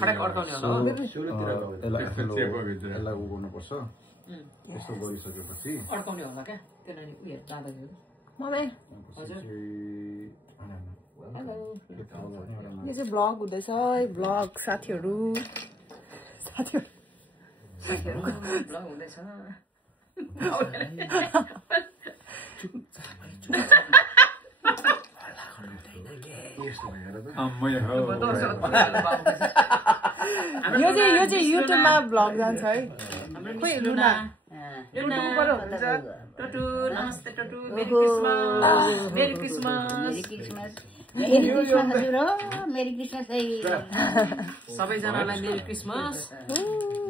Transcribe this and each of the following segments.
खडक अड्काउने होला यसलाई उ गर्नुपर्छ यस्तो गरिसकेपछि अड्काउने होला क्या त्यसलाई उयो जाँदाखेरि मम्मी यो चाहिँ भ्लग हुँदैछ है भ्लग साथीहरु भ्लग हुँदैछ यो चाहिँ युट्युबमा भ्लग जान्छ है खोइ लुना टोटु नमस्ते टोटु merry Christmas merry Christmas merry Christmas है सबैजनालाई मेरी क्रिसमस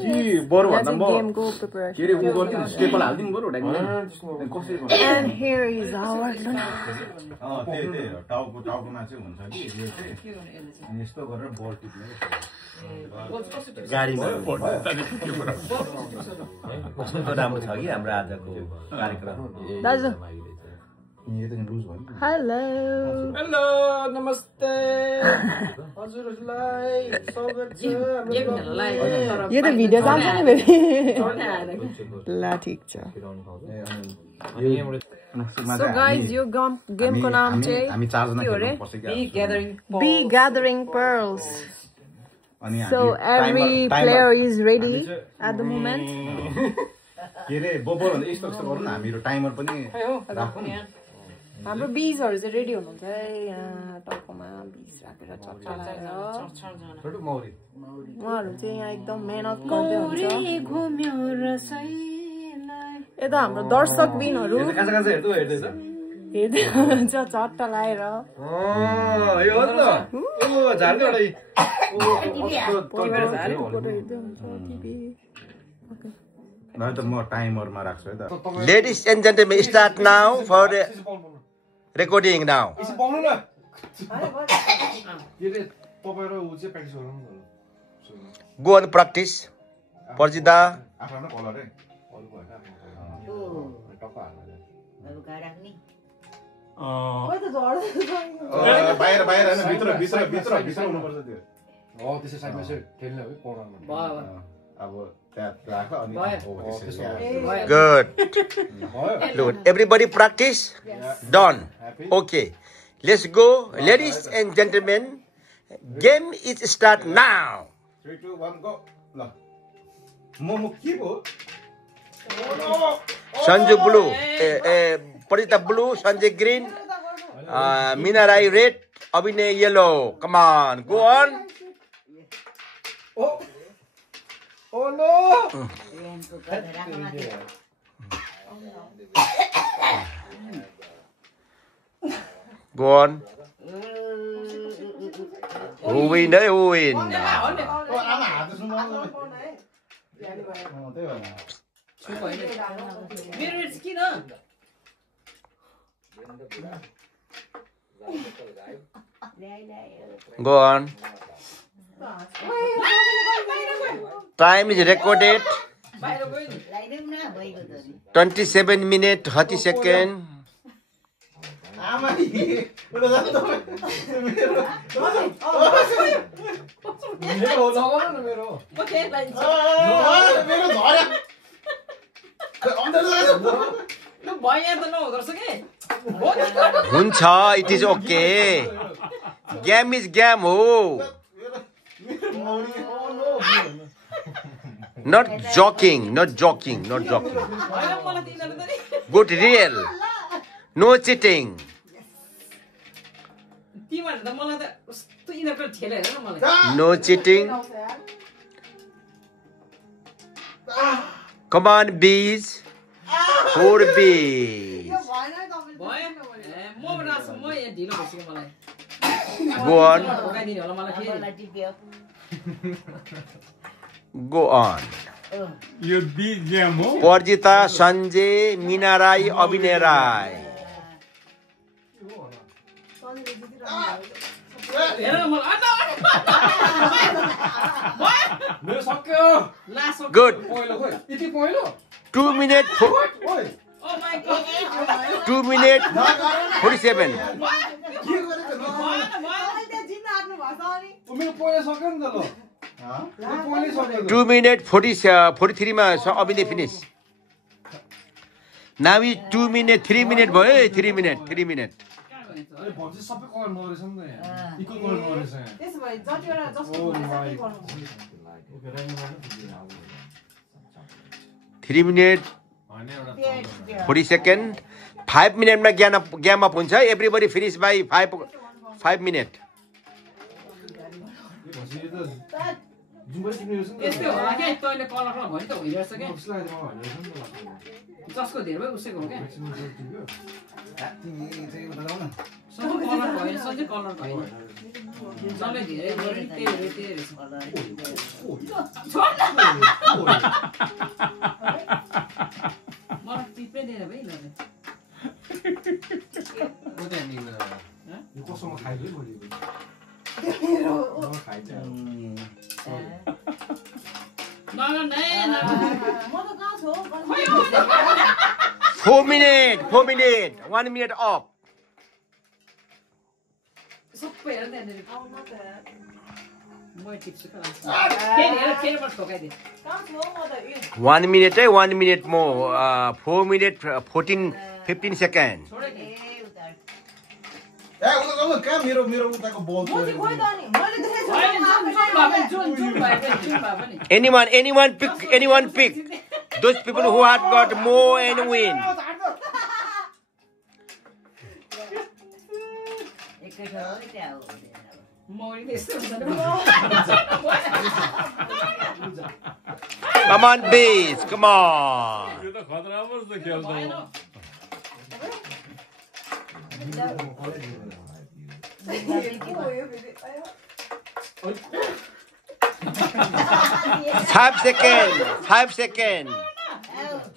जी बरु भन्दा म गेमको प्रिपरेसन के रे उ गर्दिन स्टेपल हाल्दिन बरु कसरी गर्छ and here is our Luna त्यही टाउकोमा चाहिँ हुन्छ कि यो चाहिँ अनि यस्तो गरेर बल टिप्ने गाडीमा कस्तो राम्रो छ कि हाम्रो आजको कार्यक्रम दाजु यो त लुज भयो हेलो हेलो नमस्ते हजुरहरुलाई स्वागत छ यो त भिडियो जान्छ नि फेरि ल ठिक छ So guys, यो गेमको नाम चाहिँ हामी चारजना के हो रे Be Gathering Pearls. So every player is ready at the moment. के रे बोबल भन्दा यस्तो गरौँ न हामीहरु टाइमर पनि राखौँ हाम्रो बीजहरु चाहिँ रेडी हुनुहुन्छ है यहाँ टाउकोमा बीज राखेर चट्टा लगाएर उहाँहरु चाहिँ यहाँ एकदम मेहनत गर्दै हुन्छ यता हाम्रो दर्शक बिनहरु हेर्दै हुन्छ चट्टा लगाएर Ladies and gentlemen, start now for the recording now. Go on practice. Parjita. बाहिर हैन भित्र हुनुपर्छ त्यो त्यसै साइडमा चाहिँ खेल्ने हो कोर्नरमा अब ट्याप राख अनि Good. Good. Everybody practice? Done. Okay. Let's go. Ladies and gentlemen, game is start now. 3 2 1 go. ल मोमो के भो Sanju blue, Parita blue, Sanjay green, Meena Rai red, Abhinay yellow. Come on, go on. Oh no! Go on. Who win? Who win? Go on. Time is recorded. 27 minutes 30 seconds. Huncha, it is okay. Game is game. Oh. Not joking. Good, real. No cheating. No cheating. Come on, bees. 4 bees. Go on. Go on. You beat them all. Parjita, Sanjay, Meena Rai, Abhinay Rai. Good. 2 minutes. Oh my god. 2 minutes 47. मेरो पहिला सक्यो नि त ल 2 minutes 43 मा अभिनय finish. Now is 2 minutes 3 minutes भयो 3 minutes. अनि भन्छ सबै कभर नगरेछ नि त यहाँ इक्वल कभर नगरेछ यहाँ त्यसो भए जतिवटा जस्तो भन्छ त्यही गर्नु 3 minutes 40 seconds. 5 minutes मा ग्याम अप हुन्छ. Everybody finish by 5 minutes. यस्तै होला के तैले कलर भयो त होइन रहेछ के जसको धेरै भयो उसैको हो के सबै कलर भयो सबै कलर भयो जसले धेरै भयो नि त्यही रहेछ मलाई टिपै दिएर भइ ल यो कसोमा खाइदियो भोलि म त कहाँ छु 4 minutes 1 minute off. सबै हेर त्यहाँनिर म टिप्छु के हेर बस ठोकाइदिए कहाँ छु म त 1 minute 1 minute more. 4 minutes 15 seconds. ए उता कहाँ मेरो उताको बल म चाहिँ खोइ त नि मैले देखेछु Anyone pick. Those people who had got more and win. Come on, Bees. Come on. यो त खतरा पो जस्तो खेल त 5 seconds.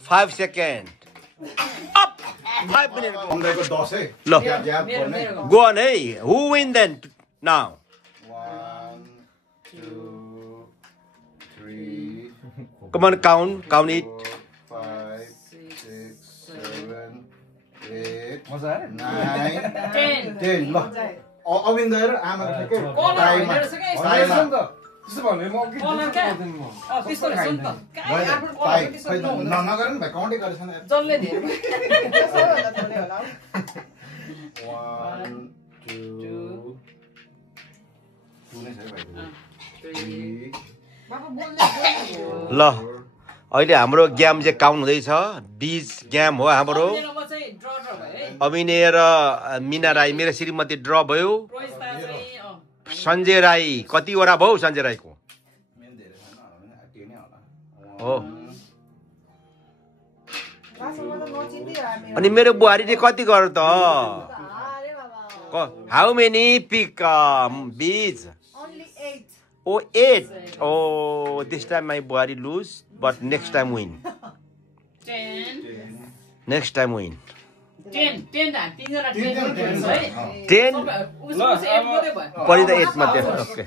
5 seconds. Up. 5 minutes. अम्दाइको 10 है Lo. ग्याप गर्ने Go on, hey. Who win then? Now. 1 2 3 Come on, count it. 5 6 7 8 मजा आयो 9 10 ल अविन्द र आमाको ठ्याक्कै टाइममा टाइममा त्यसो भने म अघि कलर क्या दिन्छु म त्यस्तो रहेछ नि त खै नगरे नि भाइ काउन्टै गरेछन् जसले धेरै 1 2 नै छ भाइ 3 ल अहिले हाम्रो गेम चाहिँ काउन्ट हुँदैछ 20 गेम हो हाम्रो अभिनय र मीना राई मेरो श्रीमती ड्र भयो सञ्जय राई कतिवटा भयो सञ्जय राईको हो अनि मेरो बुहारीले कति गर्यो त हाउ मेनी पिक बीज Oh, 8. Oh, this time my body lose, but next time win. 10 Next time win. 10 तीनजना 10 है 10. उसको चाहिँ 1 मात्रै भयो Pari the 8 मध्ये. Okay.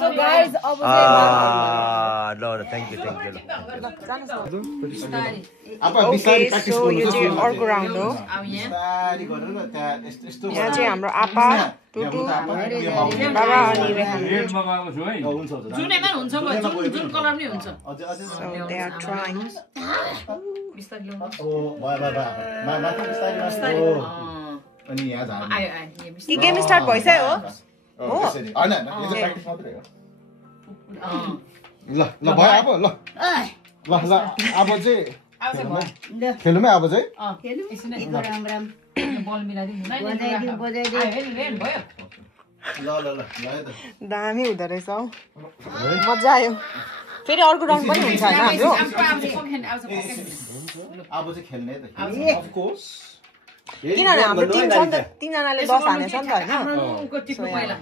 So guys, अब No, thank you. Okay, so यो चाहिँ अर्को राउन्ड हो बिस्तारी गरेर त्यहाँ यस्तो यहाँ चाहिँ हाम्रो आपा टुटु बाबा अनि रेहान रेडमा गएको छु है हुन्छ जुनैमा हुन्छ जुन कलर नै हुन्छ अझै So they are trying. बिस्तारै ल्याउनु ओ माथि बिस्तारी ओ अनि यहाँ झार्नु आयो यो कि बिस्तारै गेम स्टार्ट भइसक्यो हो त्यसरी हैन यो चाहिँ प्र्याक्टिस मात्रै हो ल भयो अब ल अब चाहिँ खेलौँ है अब चाहिँ बल मिलाइदिनु रेड भयो ल है त दामी हुँदो रहेछ हौ मजा आयो फेरि अर्को राउन्ड पनि हुन्छ हैन हाम्रो अब चाहिँ खेल्ने त अफ कोर्स किनभने हाम्रो टिम छ नि त तीनजनाले 10 हानेछ नि त हैन आफ्नोको टिप्नु पहिला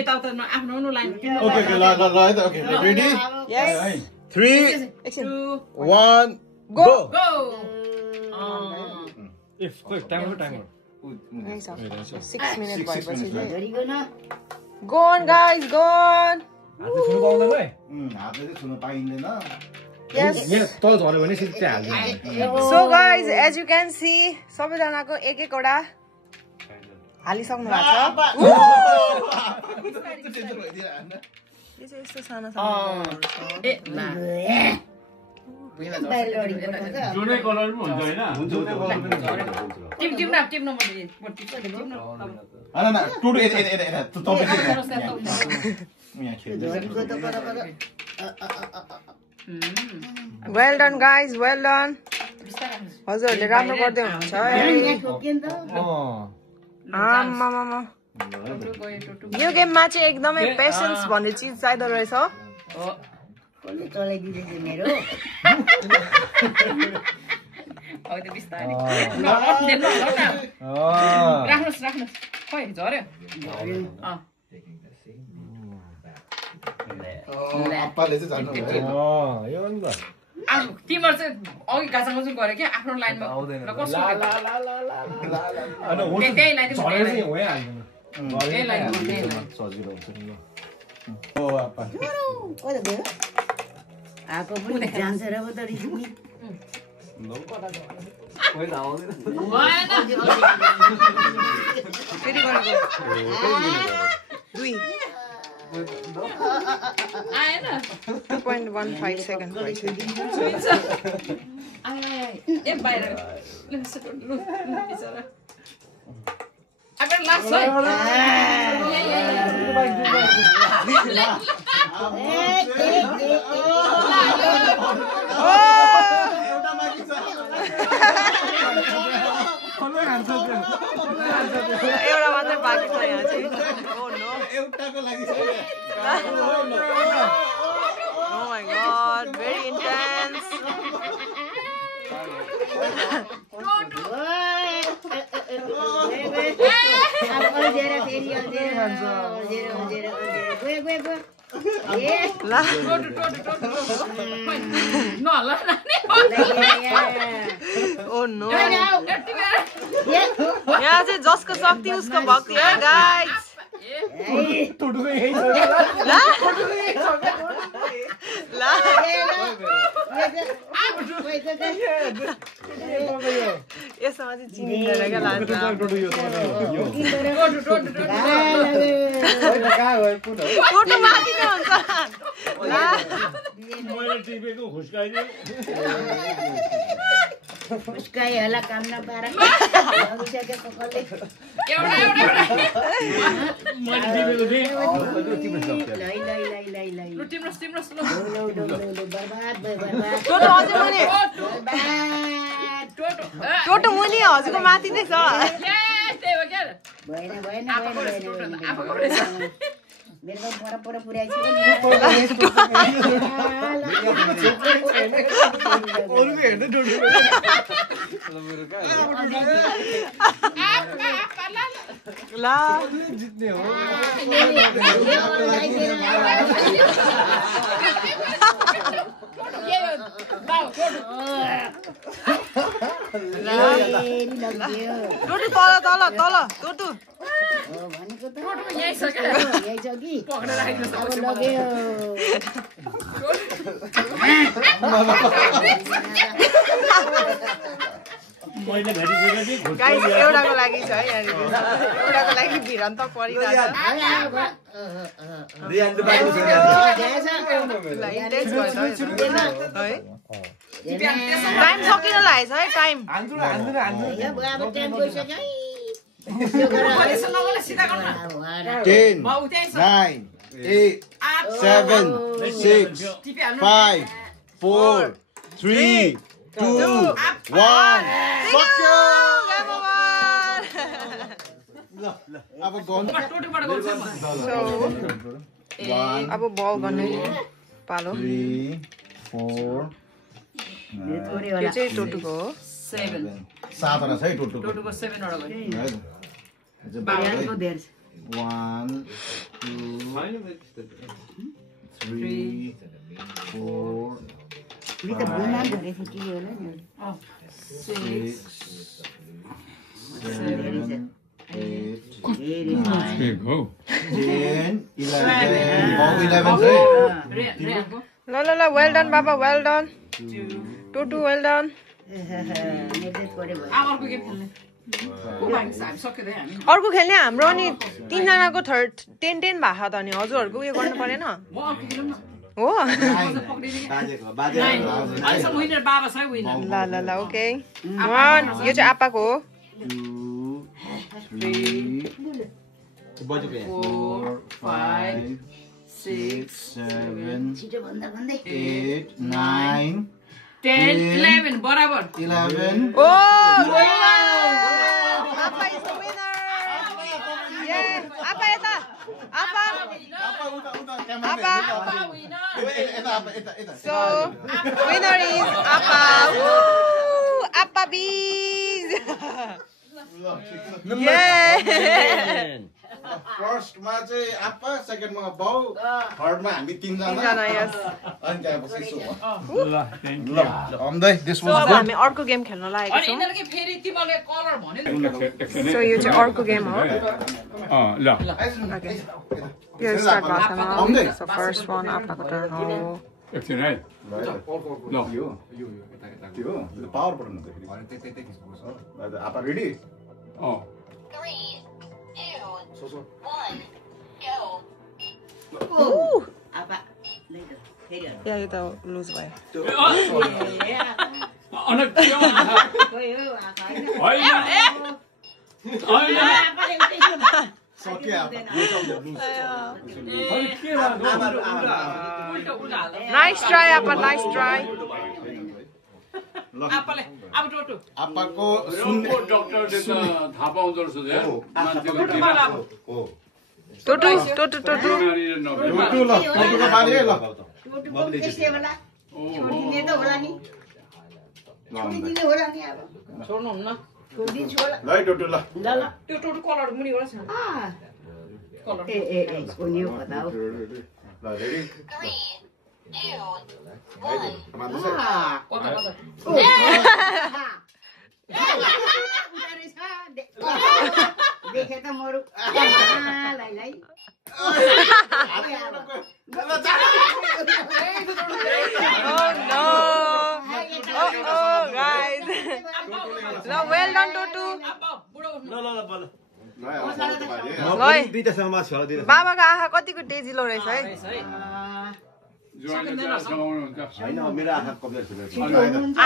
यताउता आफ्नो लाइन ओके ल है त ओके रेडी यस 3, एकछिन 1, गो गो ए खोइ टाइमर 6 मिनेट भएपछि go on guys go on हातले छुनु पाउँदैन है हातले चाहिँ छुन पाइँदैन Yes. यहाँ तल झऱ्यो भने सिधै हाल्दिनु So guys, as you can see, सबैजनाको एक एकवटा हालिसक्नु भएको छ। यो चाहिँ यस्तो सानो सानो जुनै कलर पनि हुन्छ हैन टिप्नु Well done guys, well done. हजुरहरूले राम्रो गर्दै हुनुहुन्छ है। आमामामा यो गेममा चाहिँ एकदमै पेशेन्स भन्ने चिज चाहिँदो रहेछ। तिम्रो चाहिँ अघि गाछामा चाहिँ गरे क्या आफ्नो लाइनमा आएन 2.15 सेकेन्ड ए बाहिर अब लास्ट है एउटा मात्रै बाँकी छ यहाँ चाहिँ। एउटाको लागि छ Oh my god, very intense. Oh no. यहाँ चाहिँ जसको शक्ति उसको भक्ति है गाइस। यसमा चाहिँ चिनिँदैन क्या लान्छ। टोटो माथि नै हुन्छ। मैले टिपेको खुस्काइदिए उसकाई होला काम नपाएर भइसकेको कसले मैले टिपेको थिएँ बर्बाद भयो बर्बाद टोटो अझै मुनि टोटो मुनि हजुरको माथि नै छ। भएन भएन मेरो पर पुर्याइछु ला जित्ने हो टोटो तल तल तल टोटो भनेको त यही छ कि अब लग्यो मैले भेटिसकेको थिएँ गाइस एउटाको लागि छ है यहाँ एउटाको लागि भिरन्त परिरहेछ। टाइम सकिन लागेछ है टाइम। अब टाइम गइसक्यो 10 9 8 7 6 5 4 3 2 1 अब बल गर्ने पालो। 3 4 यो चाहिँ टोटोको हो। 7 सातवटा छ है टोटोको टोटोको 7 वटा भयो 1 2 3 4 नि त बुना गरेको के होला नि 6 7 8 big. Oh. 10 11 11 रेको ल ल ल वेल डन बाबा वेल डन टुटु वेल डन अर्को गेम खेल्ने अर्को खेल्ने हाम्रो अनि 3 जनाको 10 10 भएको त अनि हजुरहरुको उयो गर्नु पर्दैन हो ल ल ल ओके 1 यो चाहिँ आपाको हो 2 3 4 5 6 7 8 9 10 11 बराबर 11 ओ Appa is the winner. Yeah, Appa yata. Appa. So, winner is Appa. Woo! Appa bees. Yeah. First मा चाहिँ आप्पा सेकेन्ड मा बाउ थर्ड मा हामी 3 जना यस अनि त्यसपछि सो ल थ्यांक ल आउँदै दिस वाज अब हामी अर्को गेम खेल्न लागेको छौं यिनीहरुले फेरि तिमीले कलर भन्यो सो यो चाहिँ अर्को गेम हो ल ओके यो स्टार्ट गर्छौं सो फर्स्ट वन आप्पाको टर्न हो एकछिन है ल यो त्यो पावर बटन हुन्छ फेरि आप्पा रेडी 3 2 1 go Apa? Later. या यो त लुज भयो अनक के होइन सक्यो आप्पा नाइस ट्राई आप्पा नाइस ट्राई आप्पाले अब टोटो आप्पाको सुनको डाक्टरले त थाहा पाउँदो रहेछ नि मान्छेको हो टोटु टोटु टोटु टोटु ल टोटुको बाली है ल छोडिदिने त होला नि छोडिदिने होला नि अब छोड्नुहुन्न छोडिदिन्छु होला ल टोटु ल ल ल त्यो टोटो कलर मुनि गर्छ कलर ए कुनी हो त हो ल रेडी 3 2 1 कता कता देखे त मरु लाई लाई Oh no! Oh guys! No, well done, Totu. बाबाको आँखा कतिको तेजिलो रहेछ है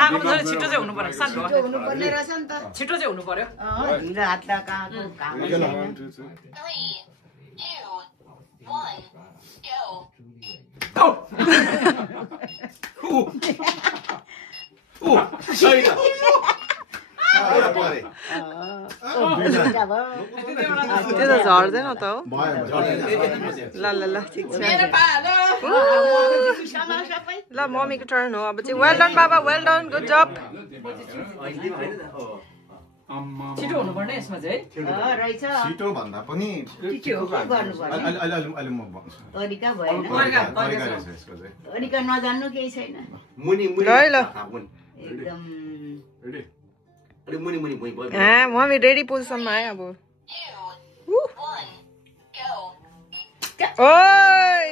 आँखामा छिटो चाहिँ हुनु पर्यो सानो हुनुपर्ने रहेछ नि त छिटो चाहिँ हुनु पर्यो ढिलो हात लगाएको काम 3 2 1 go त्यो त झर्दैन त हो ल ल ल ठिक छ ल मम्मीको टर्न हो अब चाहिँ वेल डन बाबा वेल डन गुड जब छिटो हुनु पर्ने यसमा चाहिँ रहेछ छिटो भन्दा पनि अहिले म भन्छु तरिका भएन तरिका नजान्नु केही छैन ल ल एकदम मम्मी रेडी पोजिसनमा आयो अब 2 1 go ओइ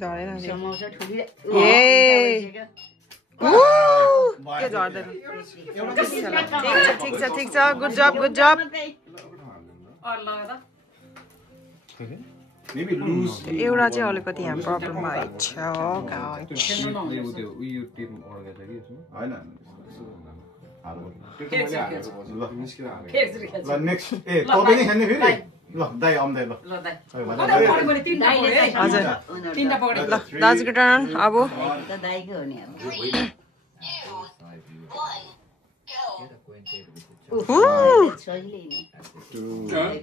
झरेन समाउँछ ठुली ए के झर्दैन ठिक छ गुड जब मेबी लुज एउटा चाहिँ अलिकति यहाँ प्रब्लम भएछ हैन ल नेक्स्ट ए तपाईँ नै खेल्ने फेरि ल दाइ आउँदै ल हजुर ल दाजुको टर्न अब त दाइकै हो नि अब 2 1 go सजिलै नि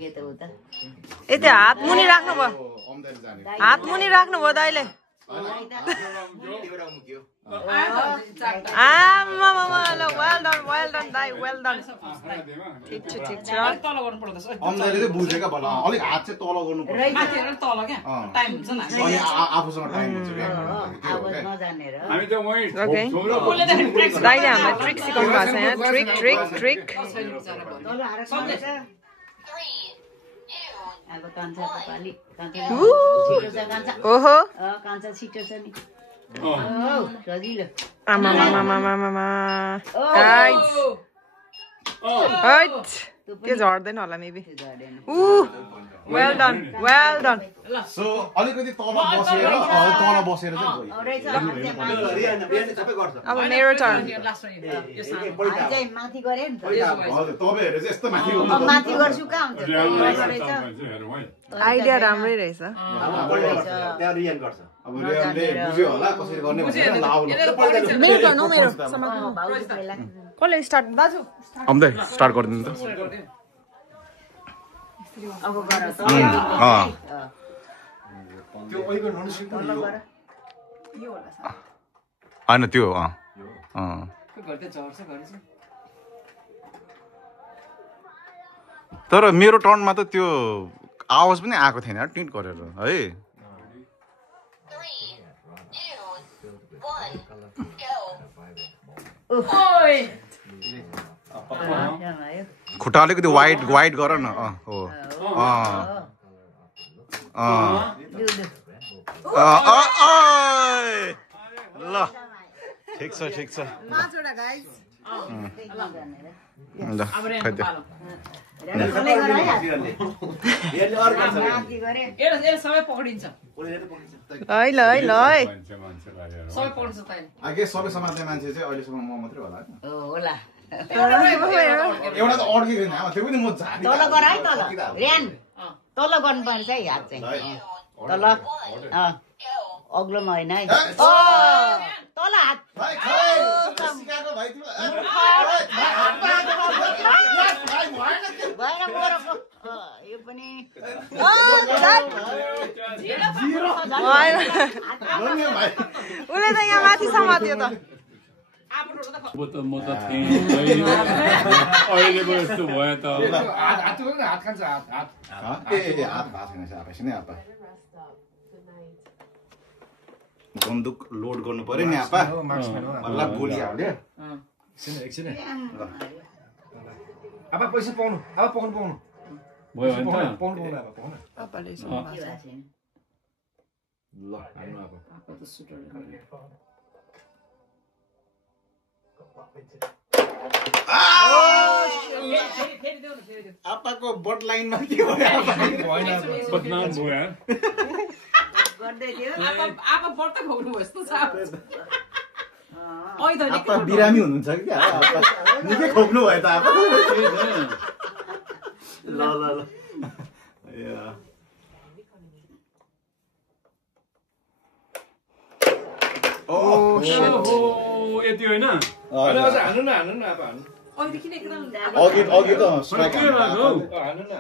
के त हो त यति हात मुनि राख्नु भयो हात मुनि राख्नु भयो दाइले आमा ल वेल डन दाइ वेल डन ठिक छ तल गर्नु पर्दछ अम्दाले चाहिँ बुझेका बल्ल अलिक हात चाहिँ तल गर्नु पर्छ माथि हेरेर तल क्या टाइम हुन्छ नि अनि आफूसँग टाइम हुन्छ आवाज नजानेर हामी त वही ओके दाइले हामीलाई ट्रिक सिकाउनु भएको छ यहाँ ट्रिक तल हारा 3 2 अब कान्छा पाली कान्छा ऊ। छिटो छ कान्छा ओहो कान्छा छिटो छ नि अँ सजिलो आमामामामामामा गाइस हैट के झर्दैन होला मेबी ऊ वेल डन सो अलिकति तल बसेर चाहिँ अब मेरो टर्न माथि गरे नि त हजुर तपाईँहरू चाहिँ यस्तो माथि माथि गर्छु कहाँ हुन्छ आइडिया राम्रै रहेछ अब रियलले बुझ्यो होला कसरी गर्ने भनेर मेरो टर्न हो मेरो कसले स्टार्ट दाजु आउँदै स्टार्ट गरिदिनु त अब गर होइन त्यो तर मेरो टर्नमा त त्यो आवाज पनि आएको थिएन टिट गरेर है 3, 2, 1, go. खुट्टा अलिकति वाइड गर न हो ल ठिक छ ल सबै पक्रिन्छ सबै समात्ने मान्छे चाहिँ अहिलेसम्म म मात्रै होला होला एउटा त अड्केको छैन त्यो पनि म झाडी तल गर है तल रेन तल गर्नुपर्छ है हात चाहिँ तल अग्लोमा होइन है तल हात यो पनि उसले त यहाँ माथि समात्यो त म त थिएँ अहिलेको यस्तो भयो त हात खान्छ हात बन्दुक लोड गर्नु पर्यो नि आपा मलाई गोली हाल्यो एकछिन अब पैसा पाउनु अब पाउनु भयो भने पाउनु ल हाल्नु अब आपाको बट लाइनमा के भयो बदनाम भयो गर्दै थियो आपा बट्ट खुवाउनु भयो जस्तो छ आपा बिरामी हुनुहुन्छ कि क्या आपा निकै खोप्नु भयो त आपा ल यति होइन हान्नु न अब हान्नु अहिले किन एकदम अघि त स्ट्राइक हान्नु न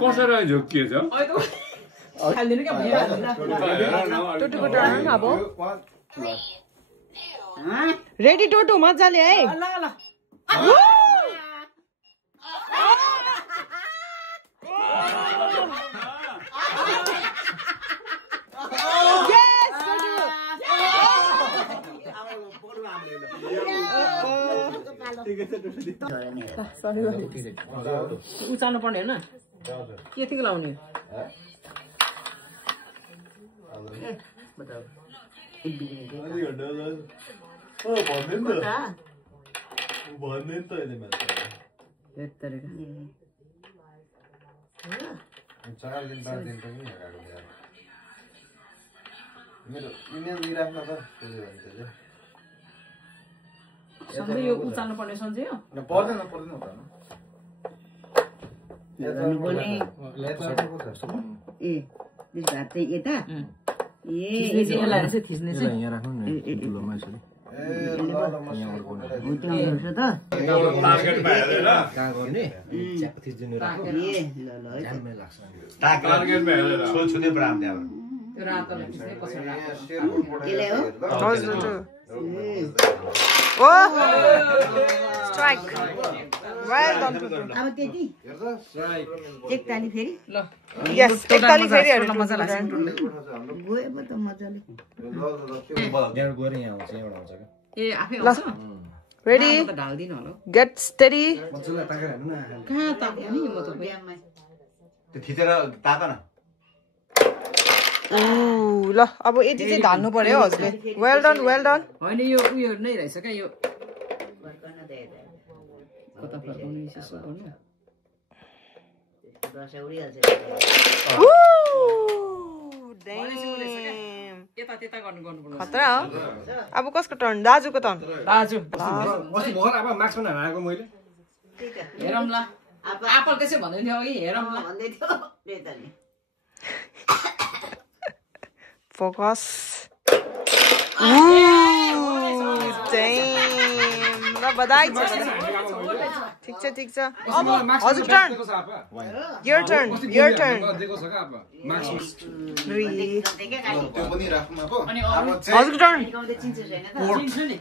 कसरी झोकिएछ हाल्दिनु क्या टोटोको टर्न अब 3, 2, रेडी टोटो मजाले है ल उचाल्नु पर्ने होइन यतिको लाउने सधैँ यो उचाल्नु पर्ने सम्झ्यो पर्दैन ए त्यस भात चाहिँ यता थिच्ने चाहिँ यहाँ राख्नु नि ठुलोमा यसरी टार्गेटमा हेरेर कहाँ गर्ने च्याप थिच्दिनु राख्नु झ्याम्मै लाग्छ टार्गेटमा हेरेर छुदै ब्राम त्यहाँबाट त्यो रातोलाई थिच्ने पछाडि स्ट्राइक वेल डन अब त्यति एकताली फेरि यस एकताली फेरि हेर्नु मजा लाग्छ गयो पो त मजाले यहाँ गएर यहाँ आउँछ यहाँबाट आउँछ क्या ए आफै आउँछ रेडी ढाल्दिनु होला गेट स्टेडी मजाले ताकेर हेर्नु न कहाँ ताक्यो नि म त त्यो थिचेर ताक न ल अब यति चाहिँ ढाल्नु पर्यो हजुरले वेल डन होइन यो उयो नै रहेछ क्या यो कता फर्काउने यसो गर्नु यता त्यता गर्नुपर्छ खतरा हो अब कसको टर्न दाजुको टर्न दाजु अस्ति भर्खर अब मार्क्स पनि हालेको मैले हेरौँला आप्पल त्यसै भन्दै थियो अघि हेरौँला भन्दै थियो त्यही त नि फोकस ल बधाई छ ठिक छ अब हजुर टर्न your turn दिएको छ का अब मार्क्स त्यो पनि राख्नु अब हजुर टर्न चिन्छु नि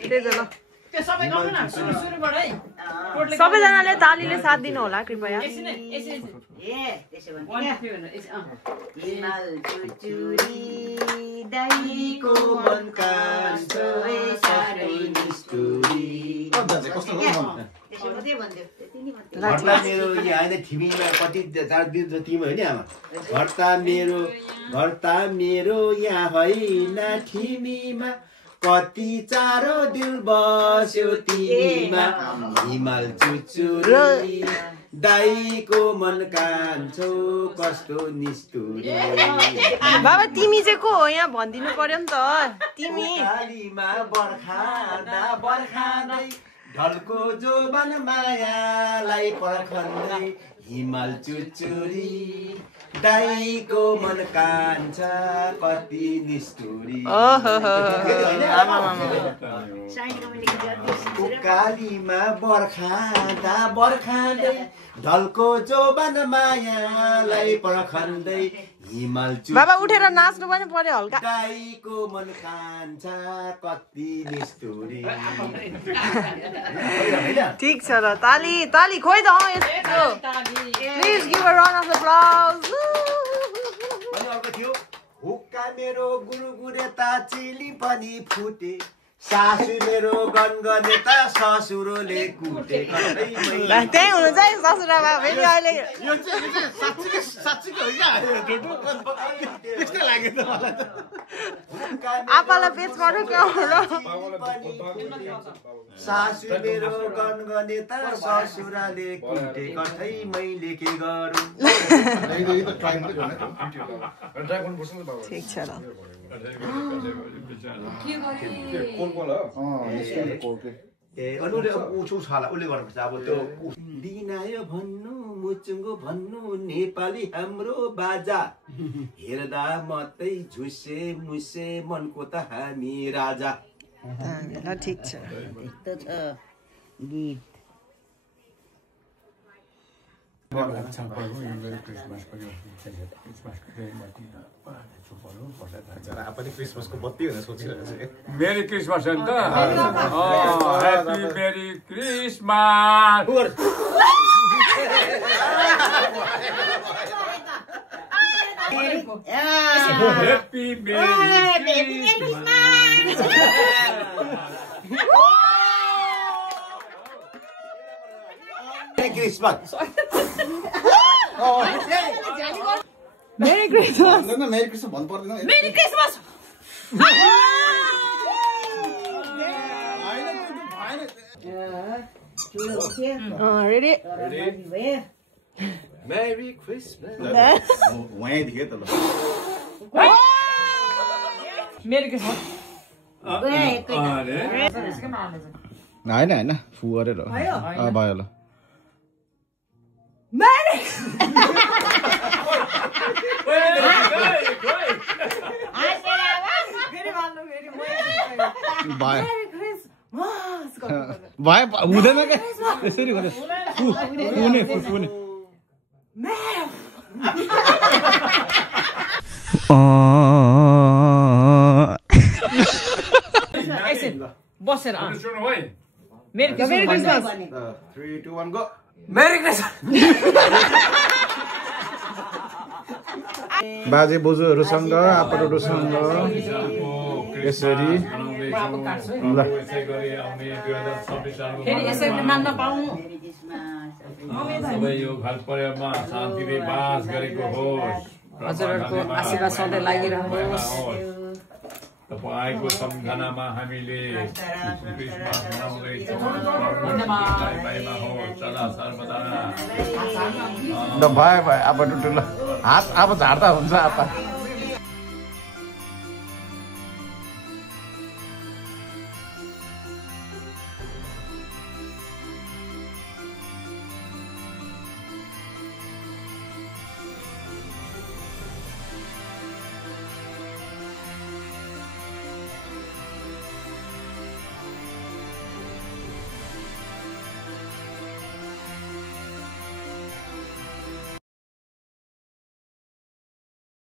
त्यही त ल त्यो सबै गर्नु न सुरुबाटै सबैजनाले तालीले साथ दिनु होला कृपया ए त्यसो भने हिमाल चुचुरी दाइको मन कान्छो सारै निष्ठुरी कस्तो हो त्यसो मात्रै भन्थ्यो त्यति नि भन्थ्यो घरता मेरो यहाँ होइन थिमीमा कति चार दिन तिमी होइन आमा घरता मेरो यहाँ होइन थिमीमा कति चारो दिल बस्यो तिमीमा हिमाल चुचुरी दाइको मन कान्छो कस्तो निष्ठुरी बाबा तिमी चाहिँ को हो यहाँ भनिदिनु पर्यो नि त तिमी कालीमा बर्खादै ढलको जोबन मायालाई पर्खन्दै हिमाल चुचुरी दाइको मन कान्छ कति निष्ठुरी कालीमा बर्खादै ढलको जोबन मायालाई पर्खन्दै हिमाल बाबा उठेर नाच्नु पनि पर्यो हल्का दाइको मन कान्छ कति निष्ठुरी ठिक छ र ताली खोइ त यस्तो please give a round of applause अनि अर्को थियो हुक्का मेरो गुरुगुरे ता चिली पनि फुटे सासु मेरो गनगने त ससुरोले कुटे त्यही हुनु चाहिँ ससुरा बाबा फेरि अहिले यो चाहिँ साच्चीको हो क्या लाग्यो त मलाई त आपालाई पेच गर्नु क्या हो र सासु मेरो गनगने त ससुराले कुटे कतै मैले के गरौँ ठिक छ र अनुले उछौ छ होला उसले गर्नुपर्छ अब त्यो दिनायो भन्नु मुचुङ्गो भन्नु नेपाली हाम्रो बाजा हेर्दा मात्रै झुसे मुसे मनको त हामी राजा ल ठिक छ यस्तो छ गीत पनि क्रिसमसको बत्ती भनेर सोचिरहेको छु मेरी क्रिसमस हो नि त happy merry Christmas happy merry Christmas merry Christmas merry Christmas भन्नु पर्दैन merry Christmas ready merry Christmas वहीँदेखि त ल मेरो क्रिसमस होइन फु गरेर भयो ल भयो हुँदैन क्या यसरी गर्दा बसेर सुन्नु है merry Christmas 3 2 1 go merry Christmas बाजे बोजूहरूसँग आफूहरूसँग यसरी फेरि यसरी मान्न पाउँ सबै यो घर परिवारमा शान्तिले बास गरेको होस्। हजुरहरूको आशीर्वाद सधैँ लागिरहोस्। तपाईँको सम्झनामा हामीले क्रिसमस मनाउँदैछौँ। सदा सर्वदा ल भयो अब टुटुलो हात अब झार्दा हुन्छ अब